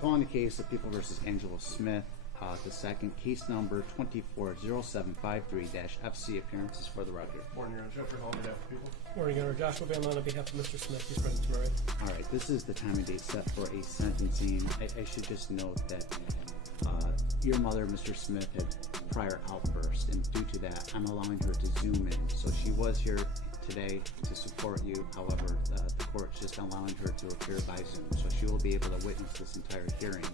Calling the case of People v. Angela Smith, the second case number 240753-FC. Appearances for the record. Morning, Your Honor. Jeffrey Hall, on behalf of People. Morning, Your Honor. Joshua Van Loan on behalf of Mr. Smith. He's present to my right. All right, this is the time and date set for a sentencing. I should just note that your mother, Mr. Smith, had prior outburst, and due to that, I'm allowing her to zoom in. So she was here today to support you. However, the court's just allowing her to appear by Zoom, so she will be able to witness this entire hearing.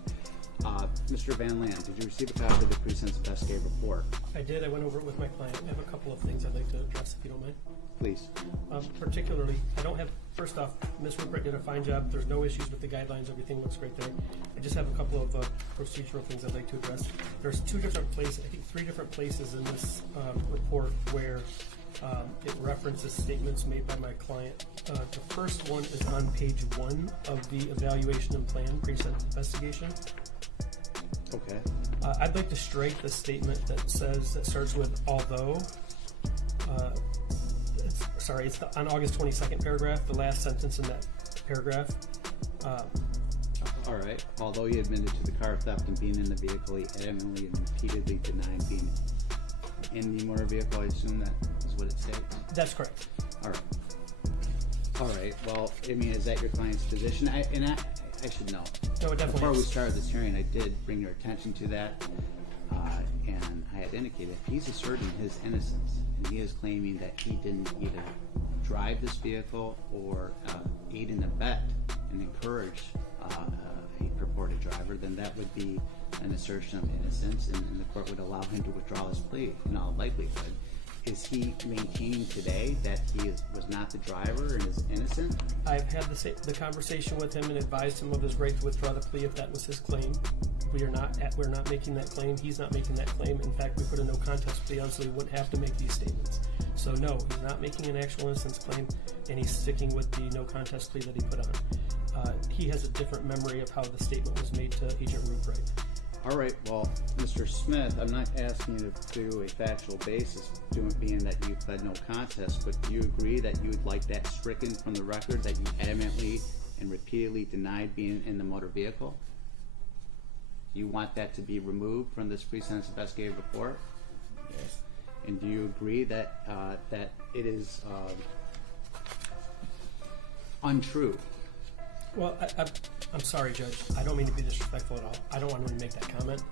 Mr. Van Land, did you receive a copy of the pre-sentence investigative report? I did. I went over it with my client. I have a couple of things I'd like to address, if you don't mind. Please. Particularly, I don't have, first off, Ms. Rupert did a fine job. There's no issues with the guidelines. Everything looks great there. I just have a couple of procedural things I'd like to address. There's two different places, I think 3 different places in this report where it references statements made by my client. The first one is on page 1 of the evaluation and plan pre-sentence investigation. Okay. I'd like to strike the statement that starts with although. It's on August 22nd paragraph, the last sentence in that paragraph. All right. Although he admitted to the car theft and being in the vehicle, he adamantly and repeatedly denied being in the motor vehicle. I assume that is what it states? That's correct. All right. All right. Well, I mean, is that your client's position? I should know. No, it definitely Before is. we started this hearing, I did bring your attention to that, and I had indicated he's asserting his innocence, and he is claiming that he didn't either drive this vehicle or aid and abet and encourage a purported driver. Then that would be an assertion of innocence, and the court would allow him to withdraw his plea in all likelihood. Is he maintaining today that he was not the driver and is innocent? I've had the conversation with him and advised him of his right to withdraw the plea if that was his claim. We're not making that claim. He's not making that claim. In fact, we put a no contest plea on so he wouldn't have to make these statements. So no, he's not making an actual innocence claim, and he's sticking with the no contest plea that he put on. He has a different memory of how the statement was made to Agent Rupert. All right, well, Mr. Smith, I'm not asking you to do a factual basis, being that you pled no contest, but do you agree that you would like that stricken from the record, that you adamantly and repeatedly denied being in the motor vehicle? You want that to be removed from this pre-sentence investigative report? Yes. And do you agree that that it is untrue? Well, I'm sorry, Judge. I don't mean to be disrespectful at all. I don't want to make that comment.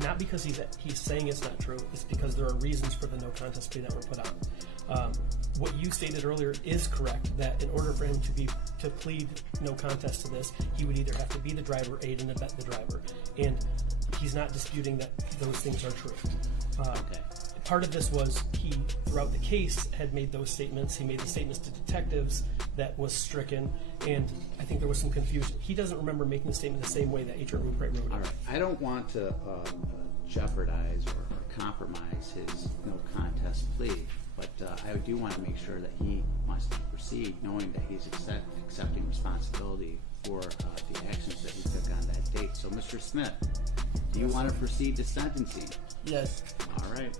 Not because he's saying it's not true. It's because there are reasons for the no contest plea that were put on. What you stated earlier is correct, that in order for him to plead no contest to this, he would either have to be the driver, aid and abet the driver. And he's not disputing that those things are true. Okay. Part of this was he, throughout the case, had made those statements. He made the statements to detectives that was stricken, and I think there was some confusion. He doesn't remember making the statement the same way that Agent Rupert wrote it. All right. I don't want to jeopardize or compromise his no contest plea, but I do want to make sure that he wants to proceed knowing that he's accepting responsibility for the actions that he took on that date. So, Mr. Smith, do you want to proceed to sentencing? Yes. All right.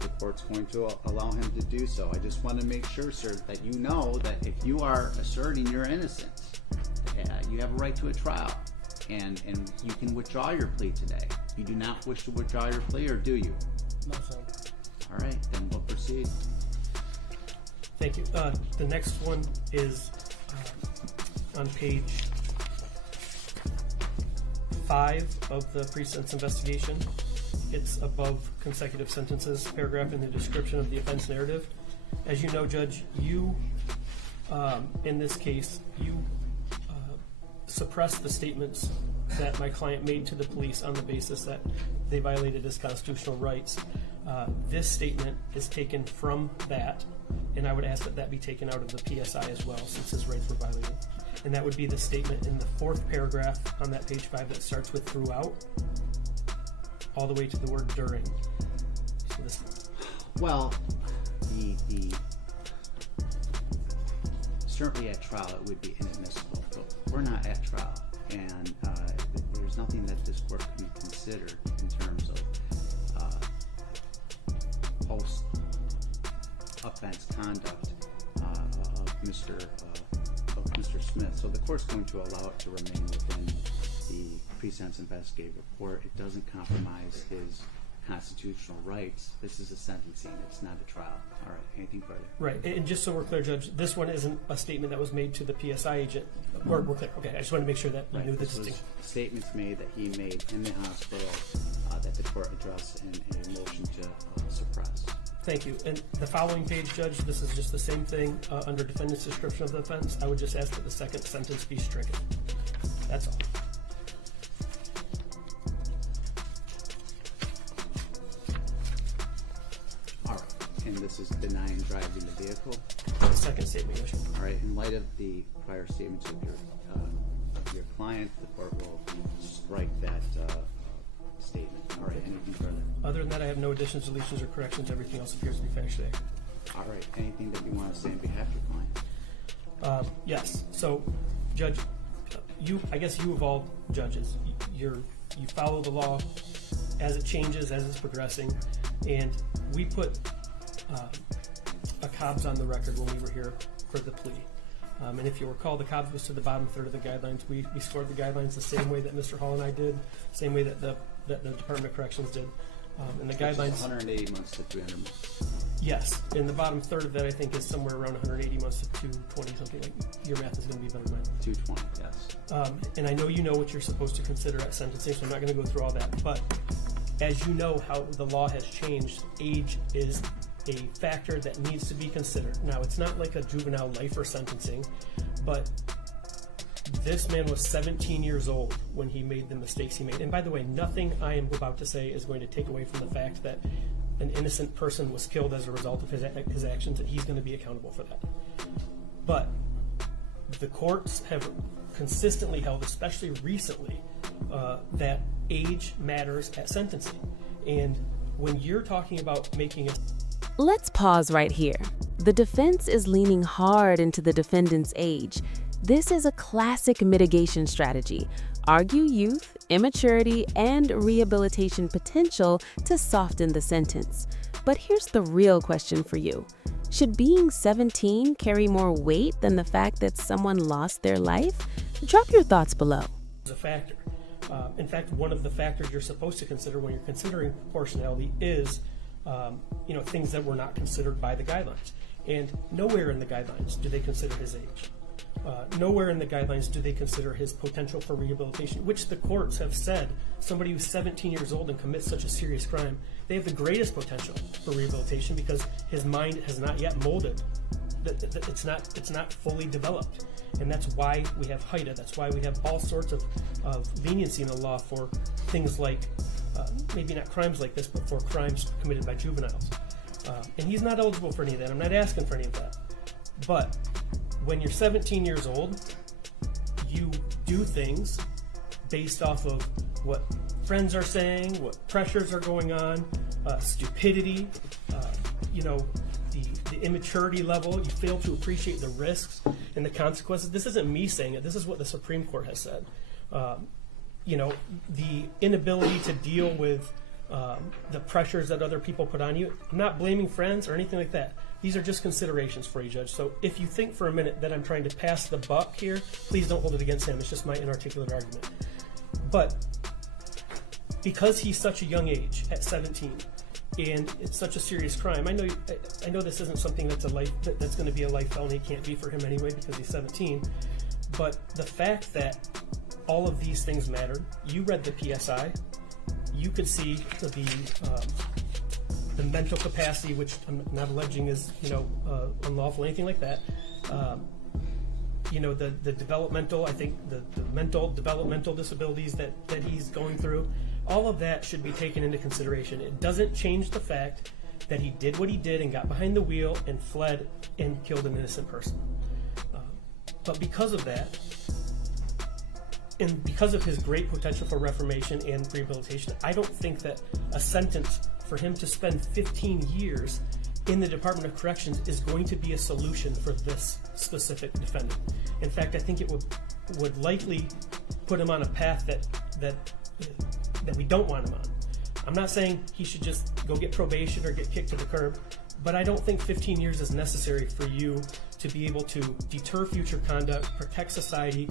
The court's going to allow him to do so. I just want to make sure, sir, that you know that if you are asserting your innocence, you have a right to a trial, and you can withdraw your plea today. You do not wish to withdraw your plea, or do you? No, sir. All right, then we'll proceed. Thank you. The next one is on page 5 of the pre-sentence investigation. It's above consecutive sentences, paragraph in the description of the offense narrative. As you know, Judge, you, in this case, you suppressed the statements that my client made to the police on the basis that they violated his constitutional rights. This statement is taken from that, and I would ask that that be taken out of the PSI as well, since his rights were violated. And that would be the statement in the 4th paragraph on that page 5 that starts with throughout, all the way to the word during. So this. Well, the certainly at trial it would be inadmissible, but we're not at trial, and there's nothing that this court can consider in terms of post-offense conduct of Mr. Smith. So the court's going to allow it to remain within the pre-sentence investigative report. It doesn't compromise his constitutional rights. This is a sentencing. It's not a trial. All right. Anything further? Right, and just so we're clear, Judge, this one isn't a statement that was made to the PSI agent. We're clear. Okay, I just want to make sure that you Right. knew the This was distinction. statements made that he made in the hospital that the court addressed in a motion to suppress. Thank you. And the following page, Judge, this is just the same thing under defendant's description of the offense. I would just ask that the second sentence be stricken. That's all. All right. And this is denying driving the vehicle. The second statement, Your Worship. All right. In light of the prior statements of your client, the court will strike that statement. All right. Anything further? Other than that, I have no additions, deletions, or corrections. Everything else appears to be factually accurate. All right. Anything that you want to say on behalf of your client? Yes. So, Judge, I guess you of all judges, you follow the law as it changes, as it's progressing, and we put a COBS on the record when we were here for the plea. And if you recall, the COBS was to the bottom third of the guidelines. We scored the guidelines the same way that Mr. Hall and I did, same way that the Department of Corrections did. And the guidelines... 180 months to 300 months. Yes, and the bottom third of that I think is somewhere around 180 months to 220, something like. Your math is going to be better than mine. 220, yes. And I know you know what you're supposed to consider at sentencing, so I'm not going to go through all that. But as you know how the law has changed, age is a factor that needs to be considered. Now, it's not like a juvenile life or sentencing, but this man was 17 years old when he made the mistakes he made. And by the way, nothing I am about to say is going to take away from the fact that an innocent person was killed as a result of his actions, and he's going to be accountable for that. But the courts have consistently held, especially recently, that age matters at sentencing. And when you're talking about making a... Let's pause right here. The defense is leaning hard into the defendant's age. This is a classic mitigation strategy. Argue youth, immaturity, and rehabilitation potential to soften the sentence. But here's the real question for you. Should being 17 carry more weight than the fact that someone lost their life? Drop your thoughts below. ...a factor. In fact, one of the factors you're supposed to consider when you're considering proportionality is things that were not considered by the guidelines. And nowhere in the guidelines do they consider his age. Nowhere in the guidelines do they consider his potential for rehabilitation, which the courts have said somebody who's 17 years old and commits such a serious crime, they have the greatest potential for rehabilitation because his mind has not yet molded. It's not fully developed. And that's why we have HIDA. That's why we have all sorts of leniency in the law for things like, maybe not crimes like this, but for crimes committed by juveniles. And he's not eligible for any of that. I'm not asking for any of that. But when you're 17 years old, you do things based off of what friends are saying, what pressures are going on, stupidity, the immaturity level. You fail to appreciate the risks and the consequences. This isn't me saying it. This is what the Supreme Court has said. The inability to deal with the pressures that other people put on you. I'm not blaming friends or anything like that. These are just considerations for you, Judge. So if you think for a minute that I'm trying to pass the buck here, please don't hold it against him. It's just my inarticulate argument. But because he's such a young age, at 17, and it's such a serious crime, I know this isn't something that's going to be a life felony. It can't be for him anyway because he's 17. But the fact that all of these things mattered, you read the PSI, you could see the mental capacity, which I'm not alleging is unlawful, anything like that. The developmental, I think the mental developmental disabilities that he's going through, all of that should be taken into consideration. It doesn't change the fact that he did what he did and got behind the wheel and fled and killed an innocent person. But because of that, and because of his great potential for reformation and rehabilitation, I don't think that a sentence for him to spend 15 years in the Department of Corrections is going to be a solution for this specific defendant. In fact, I think it would likely put him on a path that we don't want him on. I'm not saying he should just go get probation or get kicked to the curb, but I don't think 15 years is necessary for you to be able to deter future conduct, protect society,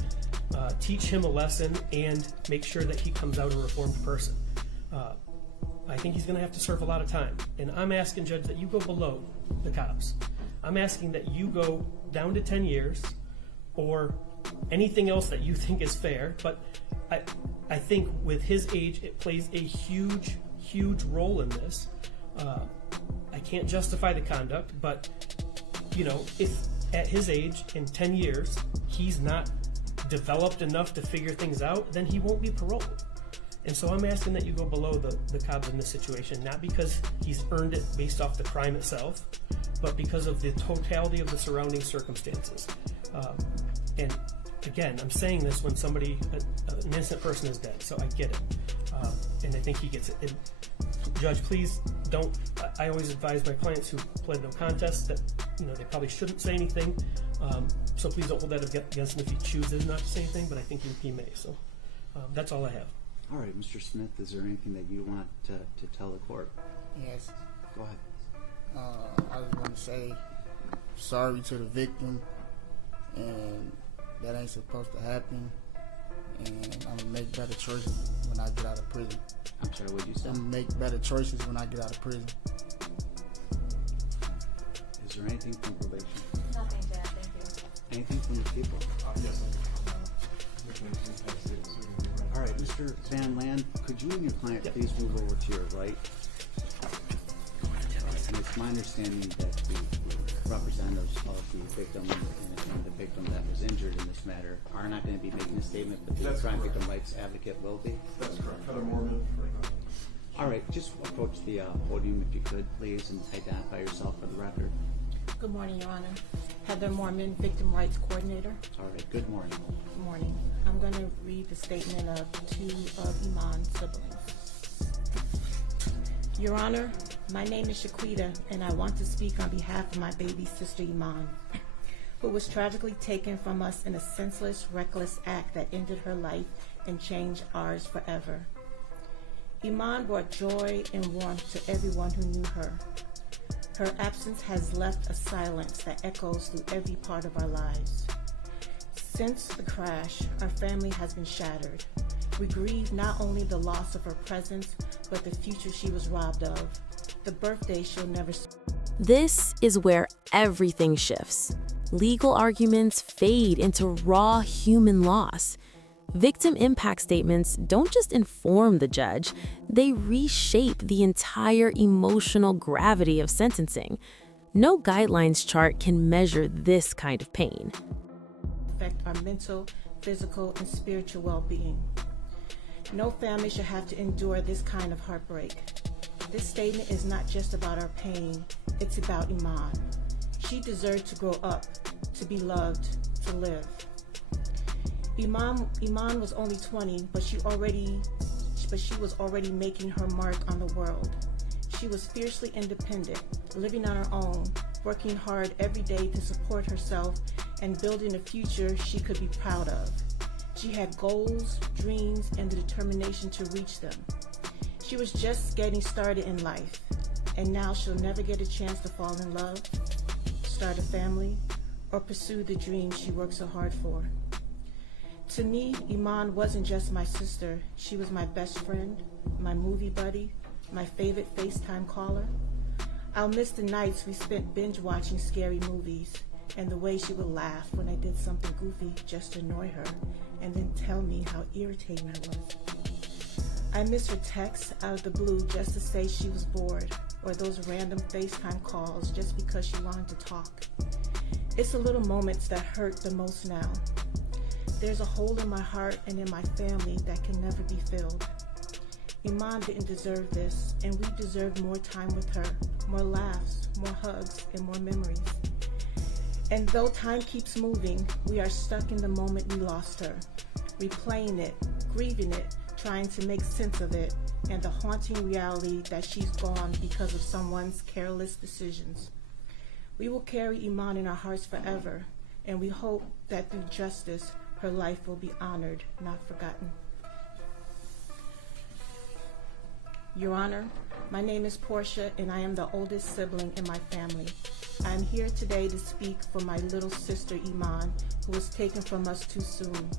teach him a lesson and make sure that he comes out a reformed person. I think he's going to have to serve a lot of time. And I'm asking, Judge, that you go below the cops. I'm asking that you go down to 10 years or anything else that you think is fair. But I think with his age, it plays a huge, huge role in this. I can't justify the conduct, but, you know, if at his age, in 10 years, he's not developed enough to figure things out, then he won't be paroled. And so I'm asking that you go below the cops in this situation, not because he's earned it based off the crime itself, but because of the totality of the surrounding circumstances. And again, I'm saying this when somebody, an innocent person is dead, so I get it. And I think he gets it. And Judge, please don't, I always advise my clients who pled no contest that, you know, they probably shouldn't say anything. So please don't hold that against him if he chooses not to say anything, but I think he may. So that's all I have. All right, Mr. Smith, is there anything that you want to tell the court? Yes. Go ahead. I just want to say sorry to the victim, and that ain't supposed to happen. And I'm gonna make better choices when I get out of prison. I'm sorry, what did you say? I'm gonna make better choices when I get out of prison. Is there anything from probation? Nothing, Dad, thank you. Anything from the people? Yes. All right, Mr. Van Land, could you and your client please move over to your right? And it's my understanding that the representatives of the victim and the victim that was injured in this matter are not going to be making a statement, but the That's crime correct. victim rights advocate will be. That's correct. Heather Mormon. All right, just approach the podium if you could, please, and identify yourself for the record. Good morning, Your Honor. Heather Mormon, Victim Rights Coordinator. All right, good morning. Good morning. I'm going to read the statement of two of Iman's siblings. Your Honor, my name is Shaquita, and I want to speak on behalf of my baby sister Iman, who was tragically taken from us in a senseless, reckless act that ended her life and changed ours forever. Iman brought joy and warmth to everyone who knew her. Her absence has left a silence that echoes through every part of our lives. Since the crash, our family has been shattered. We grieve not only the loss of her presence, but the future she was robbed of, the birthday she'll never see. This is where everything shifts. Legal arguments fade into raw human loss. Victim impact statements don't just inform the judge, they reshape the entire emotional gravity of sentencing. No guidelines chart can measure this kind of pain. Affect our mental, physical, and spiritual well-being. No family should have to endure this kind of heartbreak. This statement is not just about our pain, it's about Iman. She deserved to grow up, to be loved, to live. Iman was only 20, but she was already making her mark on the world. She was fiercely independent, living on her own, working hard every day to support herself and building a future she could be proud of. She had goals, dreams, and the determination to reach them. She was just getting started in life, and now she'll never get a chance to fall in love, start a family, or pursue the dreams she worked so hard for. To me, Iman wasn't just my sister. She was my best friend, my movie buddy, my favorite FaceTime caller. I'll miss the nights we spent binge watching scary movies and the way she would laugh when I did something goofy just to annoy her and then tell me how irritating I was. I miss her texts out of the blue just to say she was bored, or those random FaceTime calls just because she wanted to talk. It's the little moments that hurt the most now. There's a hole in my heart and in my family that can never be filled. Iman didn't deserve this, and we deserve more time with her, more laughs, more hugs, and more memories. And though time keeps moving, we are stuck in the moment we lost her, replaying it, grieving it, trying to make sense of it, and the haunting reality that she's gone because of someone's careless decisions. We will carry Iman in our hearts forever, and we hope that through justice, her life will be honored, not forgotten. Your Honor, my name is Portia, and I am the oldest sibling in my family. I am here today to speak for my little sister Iman, who was taken from us too soon.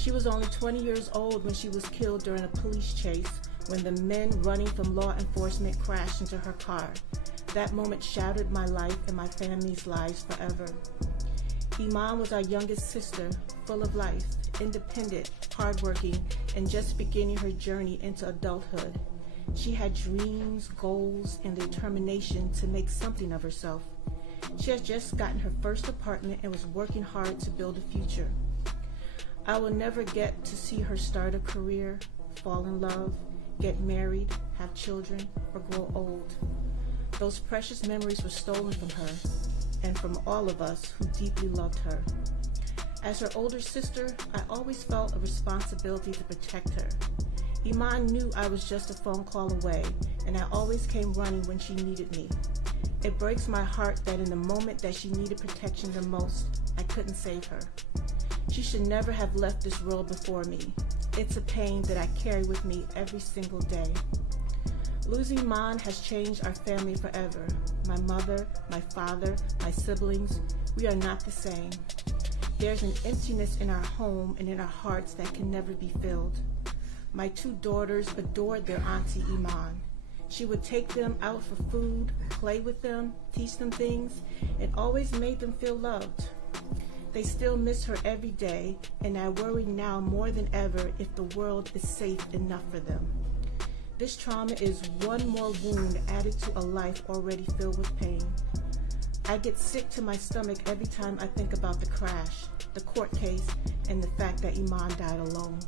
She was only 20 years old when she was killed during a police chase when the men running from law enforcement crashed into her car. That moment shattered my life and my family's lives forever. Iman was our youngest sister, full of life, independent, hardworking, and just beginning her journey into adulthood. She had dreams, goals, and the determination to make something of herself. She had just gotten her first apartment and was working hard to build a future. I will never get to see her start a career, fall in love, get married, have children, or grow old. Those precious memories were stolen from her and from all of us who deeply loved her. As her older sister, I always felt a responsibility to protect her. Iman knew I was just a phone call away, and I always came running when she needed me. It breaks my heart that in the moment that she needed protection the most, I couldn't save her. She should never have left this world before me. It's a pain that I carry with me every single day. Losing Iman has changed our family forever. My mother, my father, my siblings, we are not the same. There's an emptiness in our home and in our hearts that can never be filled. My two daughters adored their auntie Iman. She would take them out for food, play with them, teach them things, and always made them feel loved. They still miss her every day, and I worry now more than ever if the world is safe enough for them. This trauma is one more wound added to a life already filled with pain. I get sick to my stomach every time I think about the crash, the court case, and the fact that Iman died alone.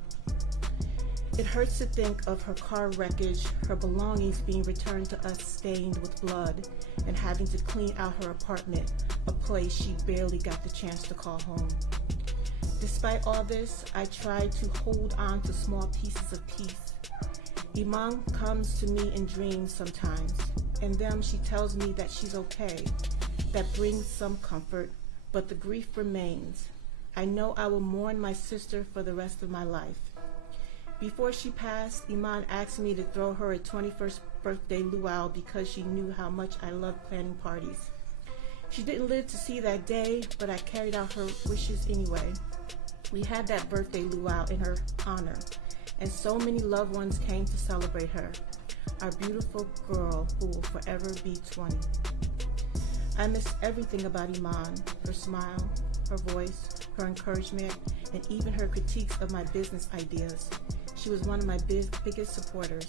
It hurts to think of her car wreckage, her belongings being returned to us stained with blood, and having to clean out her apartment, a place she barely got the chance to call home. Despite all this, I try to hold on to small pieces of peace. Iman comes to me in dreams sometimes. In them, she tells me that she's okay. That brings some comfort, but the grief remains. I know I will mourn my sister for the rest of my life. Before she passed, Iman asked me to throw her a 21st birthday luau because she knew how much I loved planning parties. She didn't live to see that day, but I carried out her wishes anyway. We had that birthday luau in her honor, and so many loved ones came to celebrate her, our beautiful girl who will forever be 20. I miss everything about Iman, her smile, her voice, her encouragement, and even her critiques of my business ideas. She was one of my biggest supporters.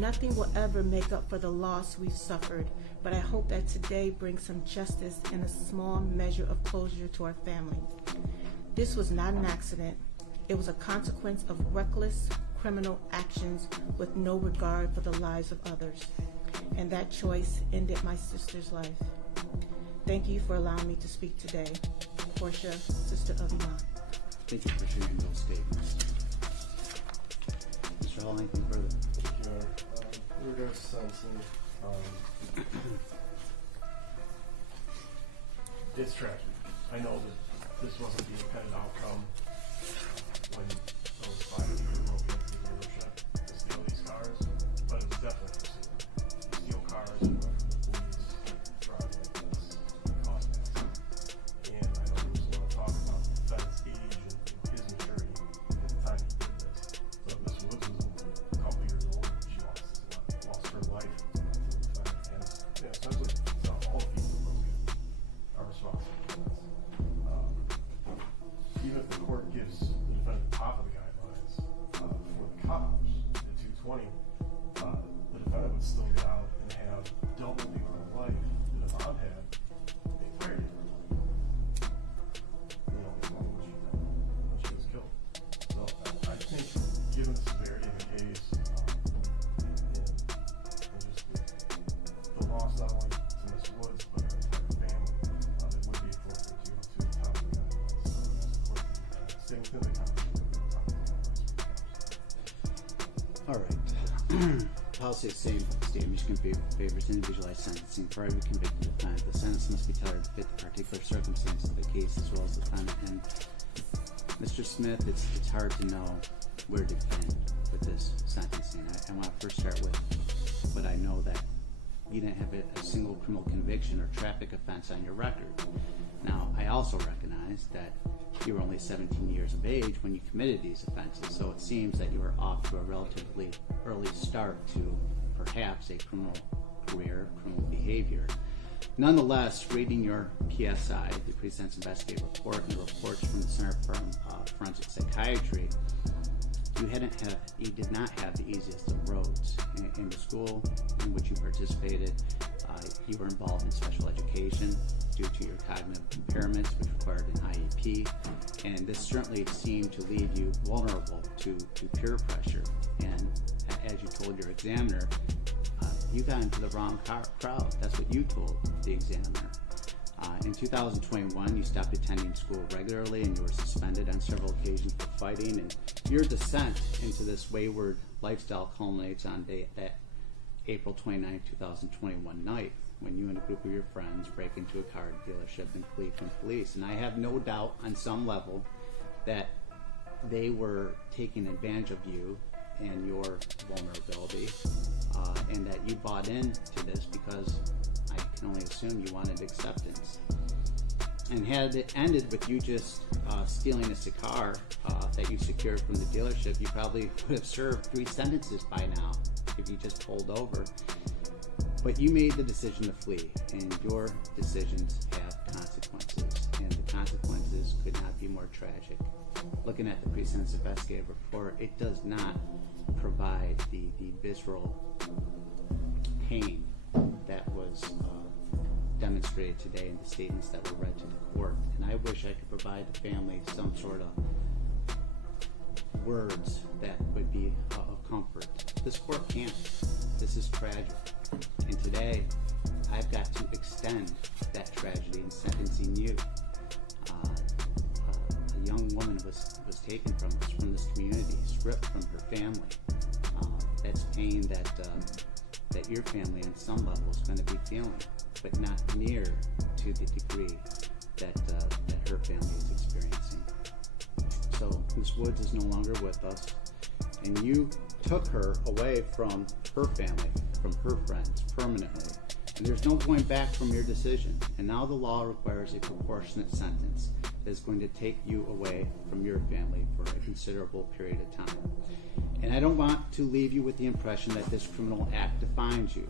Nothing will ever make up for the loss we've suffered, but I hope that today brings some justice and a small measure of closure to our family. This was not an accident. It was a consequence of reckless criminal actions with no regard for the lives of others. And that choice ended my sister's life. Thank you for allowing me to speak today. Portia, sister of Iman. Thank you for sharing those statements. Mr. Hall, anything further? In regards to sentencing, it's tragic. I know that this wasn't the intended outcome when those 5 people broke into the dealership to steal these cars, but it was definitely foreseeable. Steal cars and run from the police, drive like this, cost massive. And I know there was a lot of talk about the defendant's age and his maturity at the time he did this. So Miss Woods was only a couple years old when she lost her life to the defendant. And essentially, all people are responsible for this. Even if the court gives the defendant top of the guidelines for the cops at 220, the defendant would still get out and have double the amount of life that Iman had the entirety of her life. When she was killed. So I think, given the severity of the case and just the loss not only to Miss Woods but her entire family, it would be appropriate to top of the guidelines. Same thing they top of the guidelines. All right. Policy of same distinguishing favors individualized sentencing. For every convicted defendant, the sentence must be tailored to fit the particular circumstances of the case as well as the defendant. And Mr. Smith, it's hard to know where to begin with this sentencing. I want to first start with what I know, that you didn't have a single criminal conviction or traffic offense on your record. Now, I also recognize that you were only 17 years of age when you committed these offenses. So it seems that you were off to a relatively early start to perhaps a criminal career, criminal behavior. Nonetheless, reading your PSI, the pre-sentence investigative report, and the reports from the Center for Forensic Psychiatry, you did not have the easiest of roads. In the school in which you participated, you were involved in special education due to your cognitive impairments, which required an IEP, and this certainly seemed to leave you vulnerable to peer pressure. And as you told your examiner, you got into the wrong crowd. That's what you told the examiner. In 2021, you stopped attending school regularly and you were suspended on several occasions for fighting. And your descent into this wayward lifestyle culminates on that April 29, 2021 night when you and a group of your friends break into a car dealership and flee from police. And I have no doubt on some level that they were taking advantage of you and your vulnerability, and that you bought into this because I can only assume you wanted acceptance. And had it ended with you just stealing a cigar that you secured from the dealership, you probably would have served 3 sentences by now if you just pulled over. But you made the decision to flee, and your decisions have consequences, and the consequences could not be more tragic. Looking at the pre-sentence investigative report, it does not provide the visceral pain that was demonstrated today in the statements that were read to the court. And I wish I could provide the family some sort of words that would be of comfort. This court can't. This is tragic. And today, I've got to extend that tragedy in sentencing you. A young woman was taken from us, from this community, stripped from her family. That's pain that your family on some level is going to be feeling, but not near to the degree that her family is experiencing. So Ms. Woods is no longer with us, and you took her away from her family, from her friends, permanently. And there's no going back from your decision. And now the law requires a proportionate sentence that is going to take you away from your family for a considerable period of time. And I don't want to leave you with the impression that this criminal act defines you.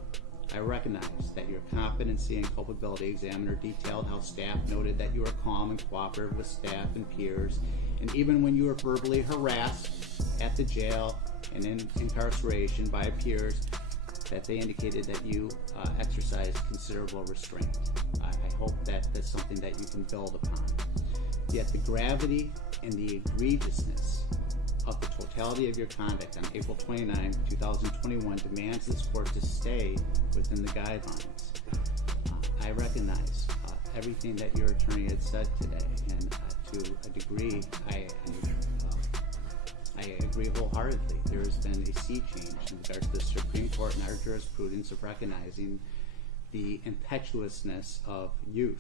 I recognize that your competency and culpability examiner detailed how staff noted that you were calm and cooperative with staff and peers, and even when you were verbally harassed at the jail and in incarceration by peers, that they indicated that you exercised considerable restraint. I hope that that's something that you can build upon. Yet the gravity and the egregiousness of the totality of your conduct on April 29, 2021 demands this court to stay within the guidelines. I recognize everything that your attorney had said today, and to a degree, I agree wholeheartedly. There has been a sea change in regards to the Supreme Court and our jurisprudence of recognizing the impetuousness of youth.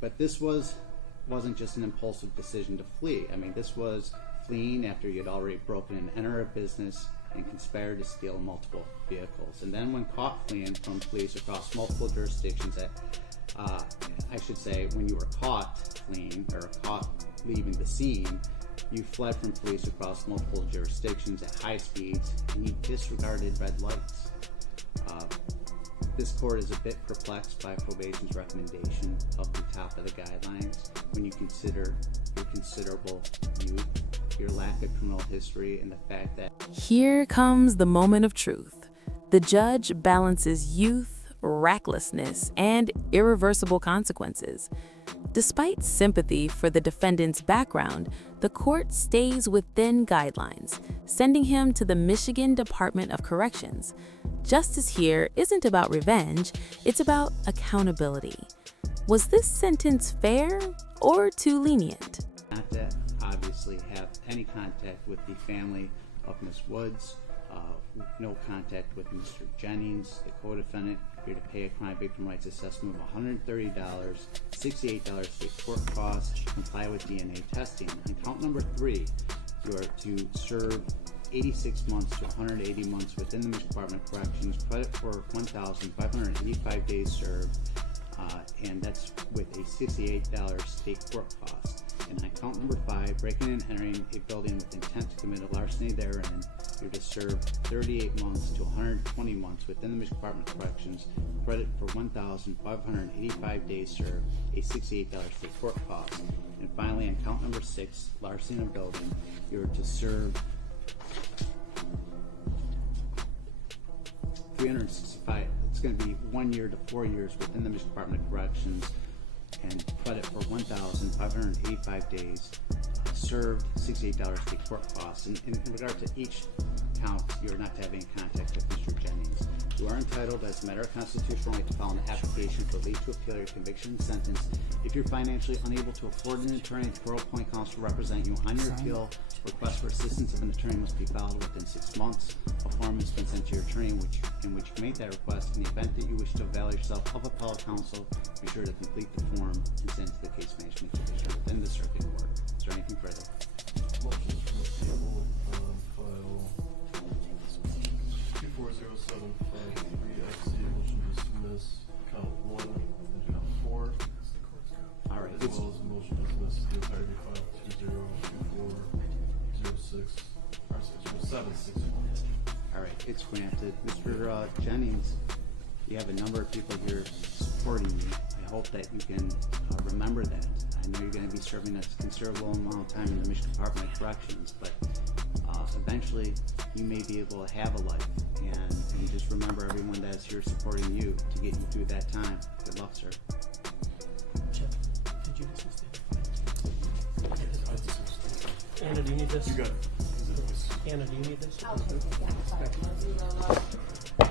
But this wasn't just an impulsive decision to flee. I mean, this was fleeing after you had already broken and entered a business and conspired to steal multiple vehicles. And then when caught fleeing from police across multiple jurisdictions I should say, when you were caught fleeing or caught leaving the scene, you fled from police across multiple jurisdictions at high speeds, and you disregarded red lights. This court is a bit perplexed by probation's recommendation of the top of the guidelines when you consider your considerable youth, your lack of criminal history, and the fact that... Here comes the moment of truth. The judge balances youth, recklessness, and irreversible consequences. Despite sympathy for the defendant's background, the court stays within guidelines, sending him to the Michigan Department of Corrections. Justice here isn't about revenge, it's about accountability. Was this sentence fair or too lenient? Not to obviously have any contact with the family of Ms. Woods, no contact with Mr. Jennings, the co-defendant. You're to pay a crime victim rights assessment of $130, $68 state court costs, comply with DNA testing. On count number 3, you are to serve 86 months to 180 months within the Michigan Department of Corrections, credit for 1,585 days served, and that's with a $68 state court cost. And on count number 5, breaking and entering a building with intent to commit a larceny therein, you're to serve 38 months to 120 months within the Michigan Department of Corrections, credit for 1,585 days served, a $68 state court cost. And finally, on count number 6, larceny in a building, you're to serve 365. It's going to be 1 year to 4 years within the Michigan Department of Corrections, and credit for 1,585 days served, $68 state court costs. And in regard to each count, you are not to have any contact with Mr. Jennings. You are entitled, as a matter of constitutional right, to file an application for leave to appeal your conviction and sentence. If you're financially unable to afford an attorney, the court will appoint counsel to represent you on your appeal. Request for assistance of an attorney must be filed within 6 months. A form has been sent to your attorney in which you can make that request. In the event that you wish to avail yourself of appellate counsel, be sure to complete the form and send to the case management division within the circuit court. Is there anything further? Motion from the table on file 240753FC, motion to dismiss count 1 and count 4. All right. As well as a motion to dismiss the entirety of file 20240676. All right, it's granted. Mr. Jennings, you have a number of people here supporting you. I hope that you can remember that. I know you're going to be serving a considerable amount of time in the Michigan Department of Corrections, but eventually you may be able to have a life. And just remember everyone that's here supporting you to get you through that time. Good luck, sir. Chip, did you dismiss it? Anna, do you need this? You got it. Anna, do you need this? I'll take it, yeah, sorry.